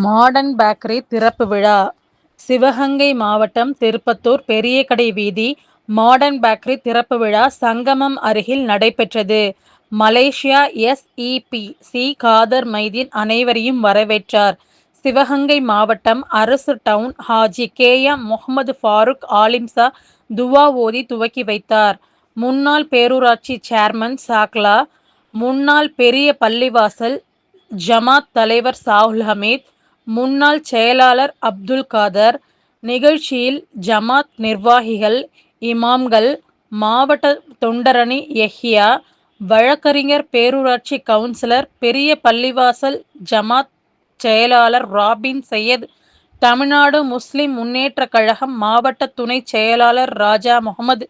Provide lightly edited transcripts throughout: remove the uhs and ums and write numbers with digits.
Modern bakery திறப்பு விழா சிவகங்கை மாவட்டம் திருப்பத்தூர் பெரியகடை வீதி மாடர்ன் பேக்கரி திறப்பு விழா சங்கமம் அருகில் நடைபெற்றது. மலேசியா SEPC காதர் மைதீன் அனைவரையும் வரவேற்றார். சிவகங்கை மாவட்டம் அரசு டவுன் ஹாஜி KM முகமது ஃபாரூக் ஆலிம்சா துவா ஓதி துவக்கி வைத்தார். முன்னாள் பேரூராட்சி சேர்மன் சாக்லா, முன்னாள் பெரிய பள்ளிவாசல் ஜமாத் தலைவர் சாகுல் ஹமீத், முன்னாள் செயலாளர் அப்துல் காதர், நிகழ்ச்சியில் ஜமாத் நிர்வாகிகள், இமாம்கள், மாவட்ட தொண்டரணி யஹ்யா, வழக்கறிஞர், பேரூராட்சி கவுன்சிலர், பெரிய பள்ளிவாசல் ஜமாத் செயலாளர் ராபின் சையத், தமிழ்நாடு முஸ்லிம் முன்னேற்ற கழகம் மாவட்ட துணை செயலாளர் ராஜா முகமது,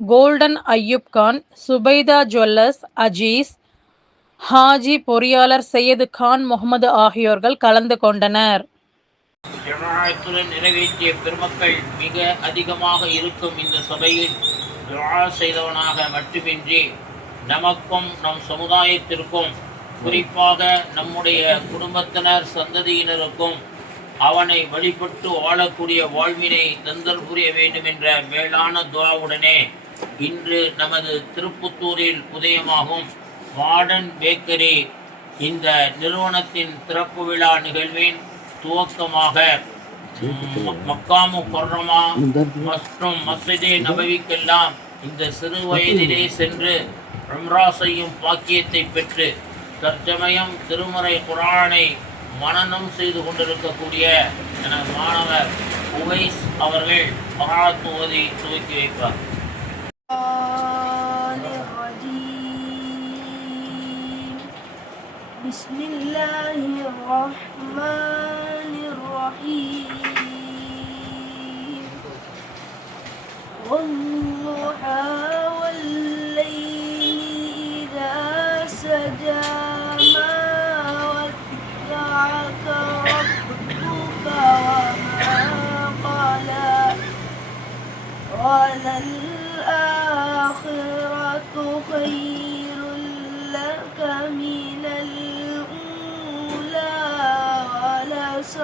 கோல்டன் அய்யூப் கான், சுபைதா ஜுவல்லர்ஸ் அஜீஸ், ஹாஜி பொறியாளர் சையது கான் முகமது ஆகியோர்கள் கலந்து கொண்டனர். ஜமாஅத்துடன் நிறைவேற்றிய பெருமக்கள் மிக அதிகமாக இருக்கும் இந்த சபையில் துஆ செய்தவனாக மட்டுமின்றி நமக்கும் நம் சமுதாயத்திற்கும் குறிப்பாக நம்முடைய குடும்பத்தினர் சந்ததியினருக்கும் அவனை வழிபட்டு வாழக்கூடிய வாழ்வினை தந்தல் புரிய வேண்டும் என்ற மேலான துஆவுடனே இன்று நமது திருப்புத்தூரில் உதயமாகும் மாடர்ன் பேக்கரி இந்த நிறுவனத்தின் திறப்பு விழா நிகழ்வின் துவக்கமாக மக்காமு முக்கர்ரமா மற்றும் மஸ்ஜிதே நபவிக்கெல்லாம் இந்த சிறு வயதிலே சென்று உம்ரா செய்யும் பாக்கியத்தை பெற்று தற்சமயம் திருமறை குர்ஆனை மனனம் செய்து கொண்டிருக்கக்கூடிய எனது மாணவர் உவைஸ் அவர்கள் பராத் ஓதி துவக்கி வைப்பார். بسم الله الرحمن الرحيم والضحى والليل إذا سجى ما ودعك ربك وما قلى وللآخرة خير لك من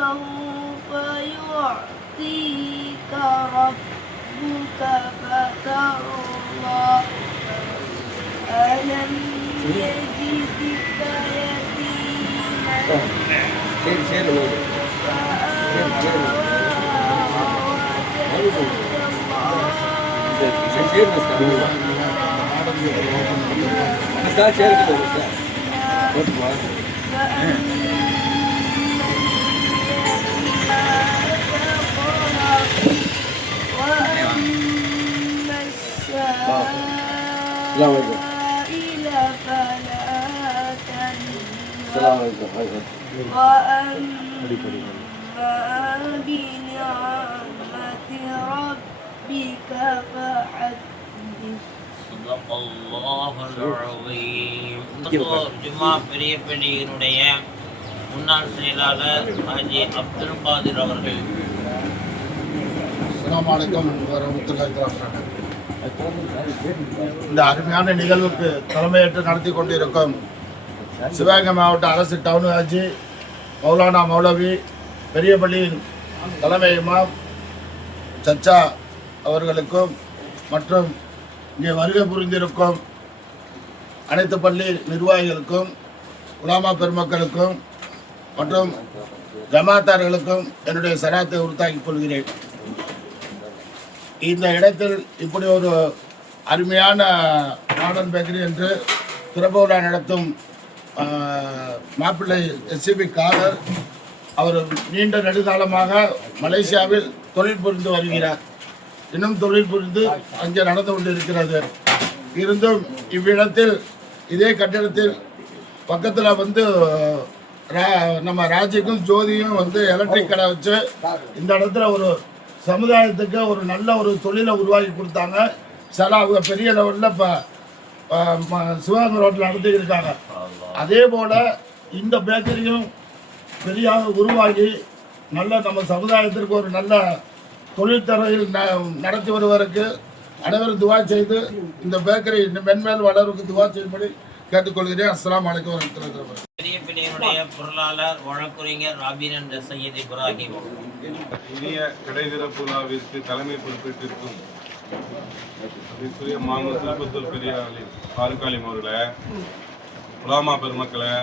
سوف يعطيك ربك فترضى ألم يجدك يتيما وأما السائل فلا تنهر وأما بنعمة ربك فحدث. ஜும்மா பெரிய பள்ளியினுடைய முன்னாள் செயலாளர் ஹாஜி அப்துல் காதிர் அவர்கள். அஸ்ஸலாமு அலைக்கும் வரஹ்மத்துல்லாஹி வபரகாத்துஹு. இந்த அருமையான நிகழ்வுக்கு தலைமையேற்று நடத்தி கொண்டிருக்கும் சிவகங்கை மாவட்ட அரசு டவுன் ஹாஜி மௌலானா மௌலவி பெரியபள்ளியின் தலைமை இமாம் சச்சா அவர்களுக்கும் மற்றும் இங்கே வருகை புரிந்திருக்கும் அனைத்து பள்ளி நிர்வாகிகளுக்கும் உலமா பெருமக்களுக்கும் மற்றும் ஜமாத்தார்களுக்கும் என்னுடைய சலாத்தை உறுத்தாக்கிக் கொள்கிறேன். இந்த இடத்தில் இப்படி ஒரு அருமையான மாடர்ன் பேக்கரி என்று திறப்பு விழா நடத்தும் மாப்பிள்ளை SEP காதர் அவர் நீண்ட நெடுகாலமாக மலேசியாவில் தொழில் புரிந்து வருகிறார். இன்னும் தொழில் புரிந்து அங்கே நடந்து கொண்டிருக்கிறது. இருந்தும் இவ்விடத்தில் இதே கட்டிடத்தில் பக்கத்தில் வந்து நம்ம ராஜிக்கும் ஜோதியும் வந்து எலக்ட்ரிக் கடை வச்சு இந்த இடத்துல ஒரு சமுதாயத்துக்கு ஒரு நல்ல ஒரு தொழிலை உருவாக்கி கொடுத்தாங்க. சில அவங்க பெரிய லெவலில் இப்போ சிவகங்கை ரோட்டில் நடத்திக்கிட்டு இருக்காங்க. அதே போல் இந்த பேக்கரியும் பெரிய உருவாகி நல்ல நம்ம சமுதாயத்திற்கு ஒரு நல்ல தொழில்துறையில் நடத்தி வருவதற்கு அனைவரும் துவா செய்து இந்த பேக்கரி மென்மேல் வளர்வுக்கு துவா செய்யும்படி கேட்டுக்கொள்கிறேன். அஸ்ஸலாமு அலைக்கும் வரஹ்மத்துல்லாஹி வபரகாத்துஹு. மஸ்ஜிதினுடைய பொருளாளர் வழக்குரைஞர் ராபின் என்ற சையத் இப்ராஹிம். இனிய கடை திறப்பு விழாவிற்கு தலைமை பொறுப்பேற்றிருக்கும் மாமூல் திருப்பத்தூர் பெரியாரின் ஆறுகாலிம் அவர்களே, உலாமா பெருமக்களே,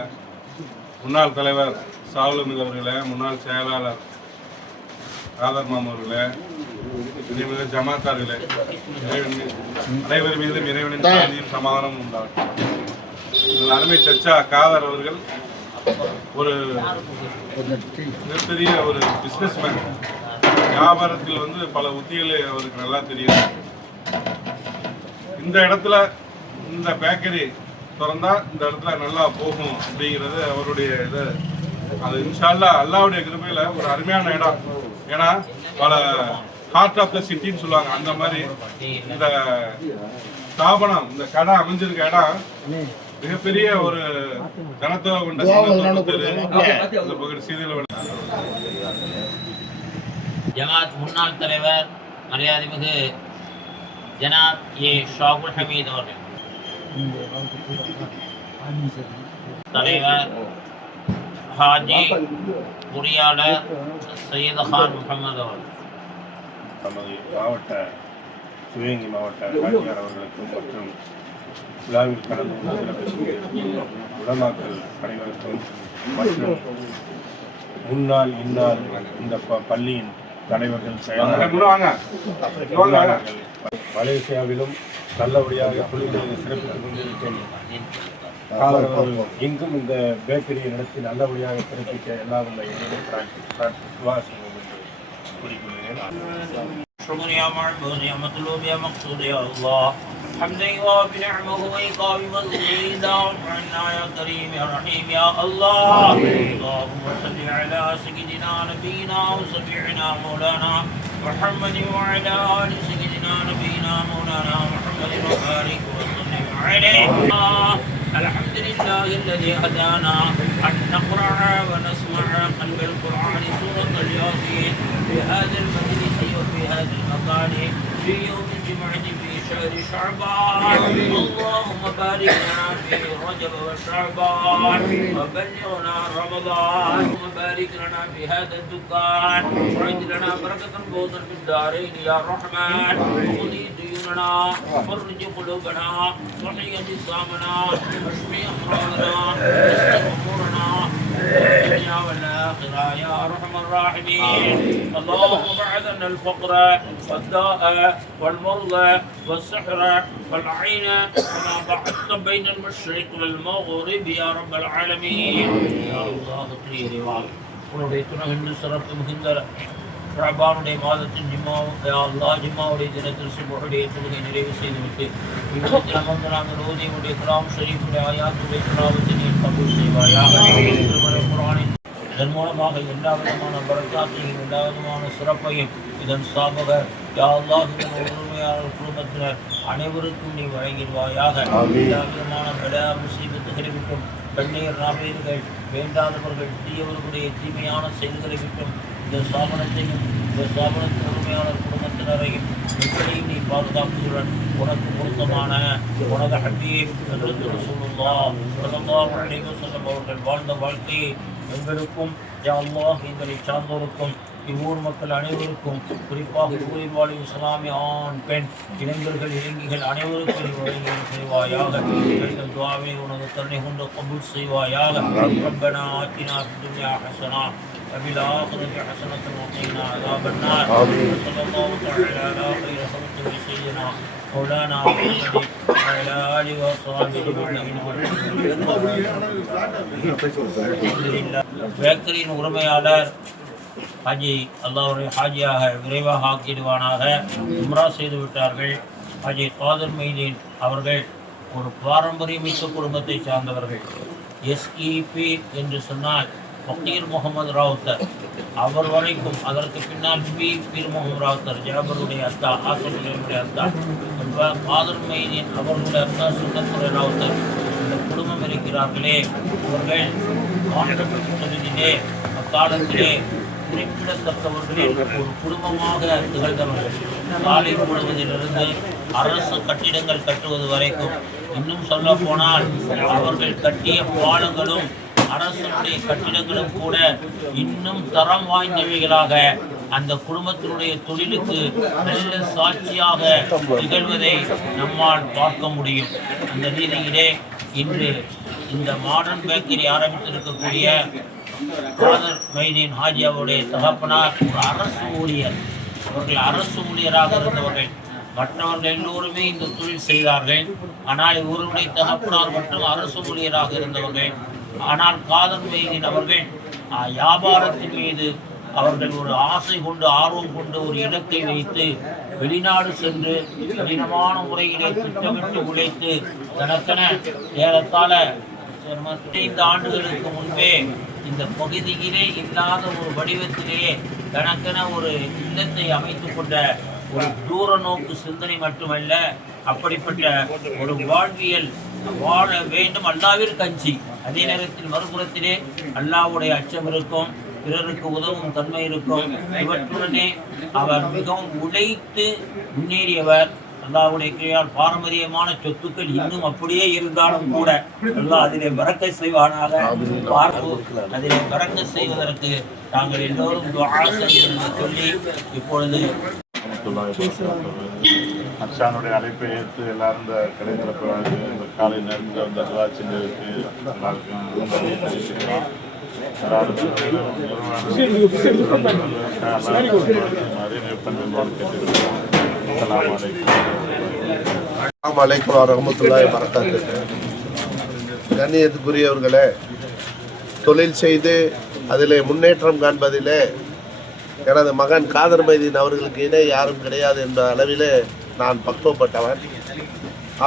முன்னாள் தலைவர் சாவுலமித் அவர்களே, முன்னாள் செயலாளர் ஆதர் மாம் அவர்களே, ஜமாத்தார்களே, அனைவர் மீதும் இறைவனின் சாந்தியும் சமாதானம் உண்டாகும். அருமை சர்ச்சா காதர் அவர்கள் ஒரு மிகப்பெரிய ஒரு பிஸ்னஸ்மேன். வியாபாரத்தில் பல உத்திகளை அவருக்கு நல்லா தெரியும். இந்த இடத்துல இந்த பேக்கரி திறந்தா இந்த இடத்துல நல்லா போகும் அப்படிங்கிறது அவருடைய இது. அது இன்ஷா அல்லாஹ் அல்லாஹ்வுடைய கிருபையில ஒரு அருமையான இடம். ஏன்னா பல ஹார்ட் ஆஃப் த சிட்டின்னு சொல்லுவாங்க. அந்த மாதிரி இந்த ஸ்தாபனம், இந்த கடை அமைஞ்சிருக்க இடம் மிகப்பெரிய ஒரு ஜனத்தொகை கொண்ட ஜமாத் முன்னாள் தலைவர் மரியாதைமிகு ஜனாப் ஏ ஷாகுல் ஹமீத் அவர்கள், தலைவர் ஹாஜி பொறியாளர் சையத் கான் முகமது அவர்கள், நமது சிவகங்கை மாவட்ட ஆட்சியாளர் அவர்களுக்கும் மற்றும் விழாவில் கலந்து கொண்டு சிறப்பிக்கும் உலமாக்கள் அனைவருக்கும் மற்றும் முன்னாள் இந்நாள் இந்த பள்ளியின் தலைவர்கள், செயலாளர்கள், மலேசியாவிலும் நல்லபடியாக தொழிலை சிறப்பித்துக் கொண்டிருக்கும் இங்கும் இந்த பேக்கரியை நடத்தி நல்லபடியாக சிறப்பிக்க எல்லாம் உள்ள கூறிக்கொள்கிறேன். شكر يا معبود يا مطلوب يا مقصود يا الله، حمدا يوافي نعمه ويقاوم مزيدا عنا يا كريم يا رحيم يا الله. اللهم صل على سيدنا نبينا وشفيعنا مولانا محمد وعلى ال سيدنا نبينا مولانا محمد وبارك وسلم عليه. الحمد لله الذي هدانا أن نقرأ ونسمع قلب القرآن سورة الياسين في هذا المجلس وفي هذا المكان في يوم الجمعة في شهر شعبان. اللهم بارك لنا في رجب وشعبان وبلغنا رمضان. اللهم بارك لنا في هذا الدكان وعد لنا بركة فوزا في الدارين يا رحمن. اقضي ديوننا فرج قلوبنا وحي نظامنا واشفي امراضنا واستر امورنا الدنيا والآخرة يا أرحم الراحمين. اللهم بعد عنا الفقر والداء والمرضى والسحر والعين كما بعدت بين المشرق والمغرب يا رب العالمين. يا الله كريم உன்னுடைய துணை சிறப்பு மிகுந்த ஷஅபானுடைய மாதத்தின் ஜிம்மாவுடைய தினத்தில் சுபஹுடைய தொழுகை நிறைவு செய்துவிட்டு இவ்விடத்தில் அமர்ந்து நாங்கள் ஓதியுடைய கலாம் ஷரீஃபுடைய ஆயாத்துடைய திலாவத்தை நீ கபூல் செய்வாயாக. திருமறை குர்ஆனின் இதன் மூலமாக எல்லா விதமான பரக்காத்தையும் எல்லா விதமான சிறப்பையும் இதன் சாபக யா அல்லாஹ் இதன் உரிமையாளர் குடும்பத்தினர் அனைவருக்கும் நீ வழங்கிடுவாயாக. எல்லா விதமான பலா முசீபத்துகளை விட்டும் கண்ணீர் நாபீர்கள் வேண்டாதவர்கள் தீயவர்களுடைய தீமையான செயல்களை விட்டும் இந்த ஸ்தாபனத்தையும் இந்த ஸ்தாபனத்தின் உரிமையாளர் குடும்பத்தினரையும் எப்படியும் நீ பாதுகாப்புடன் உனக்கு பொருத்தமான உனது ஹபீப் ரசூலுல்லாஹ் ஸல்லல்லாஹு அலைஹி வஸல்லம் அவர்கள் வாழ்ந்த வாழ்க்கையை எங்களுக்கும் யா அல்லாஹ் எங்களை சார்ந்தோருக்கும் இவ்வூர் மக்கள் அனைவருக்கும் குறிப்பாக ஊரில் வாழும் இஸ்லாமிய ஆண் பெண் இளைஞர்கள் இளைஞர்கள் அனைவருக்கும் வழங்கி செய்வாயாக. எங்கள் துஆவை உனது கருணை கொண்டு கபூல் செய்வாயாக. ரப்பனா ஆத்தினா ஃபித் துன்யா ஹஸனா وفي الآخرة حسنة وقنا عذاب النار. صلى الله تعالى على خير خلقه سيدنا مولانا محمد وعلى آله وصحبه أجمعين. பேக்கரியின் உரிமையாளர் ஹாஜி அல்லாஹ்வுடைய ஹாஜியாக விரைவாக ஆக்கிடுவானாக. உம்ரா செய்து விட்டார்கள். ஹாஜி காதர் மைதீன் அவர்கள் ஒரு பாரம்பரியமிக்க குடும்பத்தை சார்ந்தவர்கள். எஸ்இபி என்று சொன்னால் ஃபக்கீர் முகமது ராவுத்தர் அவர் வரைக்கும், அதற்கு பின்னால் பீர் முகமது ராவுத்தர் ஜாபருடைய அத்தா ஆசிரியருடைய அத்தா காதர் மைதீன் அவர்களுடைய அத்தா சுந்தத்துறை ராவுத்தர் இந்த குடும்பம் இருக்கிறார்களே அவர்கள் கான்ட்ரக்ட் தொகுதியிலே அக்காலத்திலே குறிப்பிடத்தக்கவர்களில் ஒரு குடும்பமாக திகழ்ந்தவர்கள். சாலை போடுவதிலிருந்து அரசு கட்டிடங்கள் கட்டுவது வரைக்கும், இன்னும் சொல்ல போனால் அவர்கள் கட்டிய பாலங்களும் அரசனுடைய கட்டிடங்களும் கூட இன்னும் தரம் வாய்ந்தவைகளாக அந்த குடும்பத்தினுடைய தொழிலுக்கு நல்ல சாட்சியாக நிகழ்வதை நம்மால் பார்க்க முடியும். அந்த ரீதியிலே இன்று இந்த மாடர்ன் பேக்கரி ஆரம்பித்திருக்கக்கூடிய காதர் மைதீன் ஹாஜி அவருடைய தகப்பனார் ஒரு அரசு ஊழியர். அவர்கள் அரசு ஊழியராக இருந்தவர்கள். மற்றவர்கள் எல்லோருமே இந்த தொழில் செய்தார்கள். ஆனால் இவருடைய தகப்பனார் மட்டும் அரசு ஊழியராக இருந்தவர்கள். ஆனால் காதர் மைதீன் அவர்கள் வியாபாரத்தின் மீது அவர்கள் ஒரு ஆசை கொண்டு ஆர்வம் கொண்டு ஒரு இலக்கை வைத்து வெளிநாடு சென்று கடினமான முறையிலே திட்டமிட்டு உழைத்து தனக்கென ஏறத்தாழ 5 ஆண்டுகளுக்கு முன்பே இந்த பகுதியிலே இல்லாத ஒரு வடிவத்திலேயே தனக்கென ஒரு இல்லத்தை அமைத்து கொண்ட ஒரு தூர நோக்கு சிந்தனை மட்டுமல்ல, அப்படிப்பட்ட ஒரு வாழ்வியல் வாழ வேண்டும். அல்லாவிற்கு அஞ்சி அதே நேரத்தில் மறுபுறத்திலே அல்லாஹ்வுடைய அச்சம் இருக்கும், பிறருக்கு உதவும் தன்மை இருக்கும். இவற்றுடனே அவர் மிகவும் உழைத்து முன்னேறியவர். அல்லாஹ்வுடைய கிருபையால் பாரம்பரியமான சொத்துக்கள் இன்னும் அப்படியே இருந்தாலும் கூட அல்லாஹ் அதிலே பரக்கத் செய்வானாக. அதிலே பரக்கத் செய்வதற்கு நாங்கள் எல்லோரும் துஆ செய்ய சொல்லி இப்பொழுது அர்ஷானுடைய அழைப்பை ஏற்று எல்லாரும் இந்த கடை திறப்பு இந்த காலை நேரத்தில் வந்து துவா செஞ்சதுக்கு எல்லாருக்கும் தெரிவிச்சுக்கலாம். அலைக்கும் வரஹ்மத்துல்லாஹி வபரகாத்துஹு. கண்ணியத்துக்குரியவர்களே, தொழில் செய்து அதிலே முன்னேற்றம் காண்பதிலே எனது மகன் காதர் மைதீன் அவர்களுக்கு இணை யாரும் கிடையாது என்ற அளவிலே நான் பக்குவப்பட்டவன்.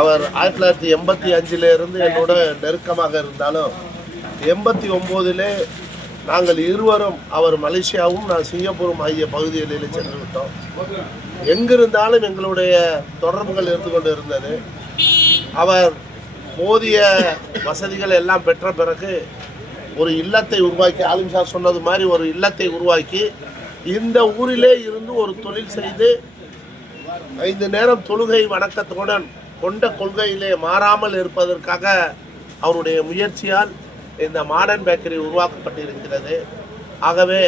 அவர் 1985 என்னோட நெருக்கமாக இருந்தாலும் 89 நாங்கள் இருவரும், அவர் மலேசியாவும் நான் சிங்கப்பூரும் ஆகிய பகுதிகளில் சென்று விட்டோம். எங்கிருந்தாலும் எங்களுடைய தொடர்புகள் இருந்து கொண்டு இருந்தது. அவர் போதிய வசதிகள் எல்லாம் பெற்ற பிறகு ஒரு இல்லத்தை உருவாக்கி, ஆலிம் சார் சொன்னது மாதிரி ஒரு இல்லத்தை உருவாக்கி இந்த ஊரிலே இருந்து ஒரு தொழில் செய்து 5 நேரம் தொழுகை வணக்கத்துடன் கொண்ட கொள்கையிலே மாறாமல் இருப்பதற்காக அவருடைய முயற்சியால் இந்த மாடர்ன் பேக்கரி உருவாக்கப்பட்டிருக்கிறது. ஆகவே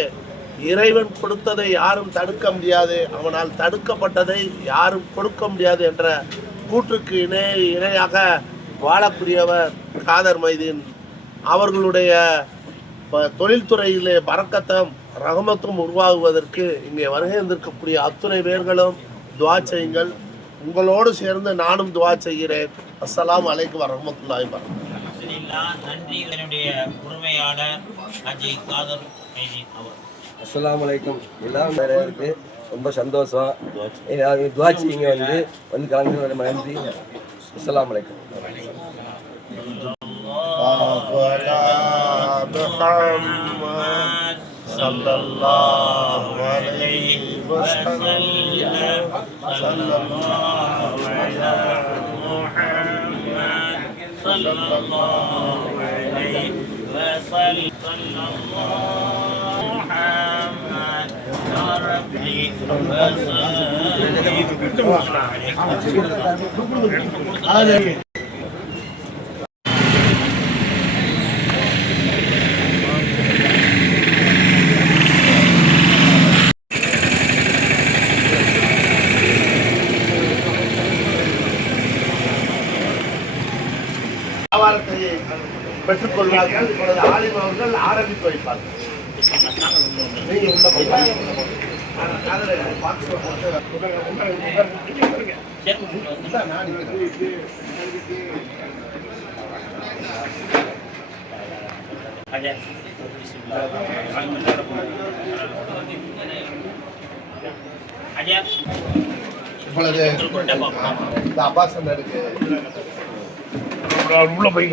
இறைவன் கொடுத்ததை யாரும் தடுக்க முடியாது, அவனால் தடுக்கப்பட்டதை யாரும் கொடுக்க முடியாது என்ற கூற்றுக்கு இணையாக வாழக்கூடியவர் காதர் மைதீன். அவர்களுடைய தொழில்துறையிலே பரக்கத்தும் ரஹமத்தும் உருவாகுவதற்கு இங்கே வருகை வந்திருக்கக்கூடிய அத்துணை பேர்களும் துவா செய்யுங்கள். உங்களோடு சேர்ந்து நானும் துவா செய்கிறேன். அஸ்ஸலாமு அலைக்கும் வரஹ்மத்துல்லாஹி வபரகாத்துஹு. நன்றி. என்னுடைய உரிமையாளர் ஹஜ்ஜி காதர் மைதீன் அவர். அஸ்ஸலாமு அலைக்கும். எல்லாம் நிறைய இருக்கு, ரொம்ப சந்தோஷம். துவா செய்யுங்க, வந்து கலந்து நன்றி. அஸ்ஸலாமு அலைக்கும். sallallahu alaihi wasallam sallallahu ala Muhammad sallallahu alaihi wasallam sallallahu Muhammad ya rabbi wasallim. பெற்றுக்கொள்வார்கள். இப்பொழுது ஆலிம் அவர்கள் ஆரம்பித்து வைப்பார்கள். இப்பொழுது இந்த அப்பாசன் எடுக்கு உள்ள போய்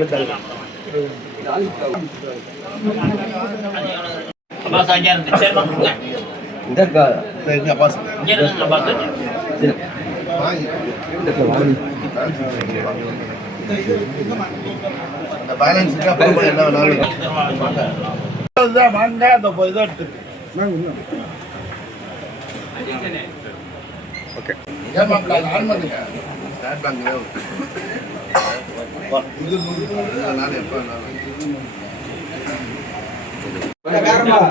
பேலன்ஸ் என்ன வேணாலும் வாங்க. அந்த இதை எடுத்து ஓகே ஆன் பண்ணுங்க. ஸ்டார்ட் பண்ணுங்க. இது நான் எப்போ வணக்கம்.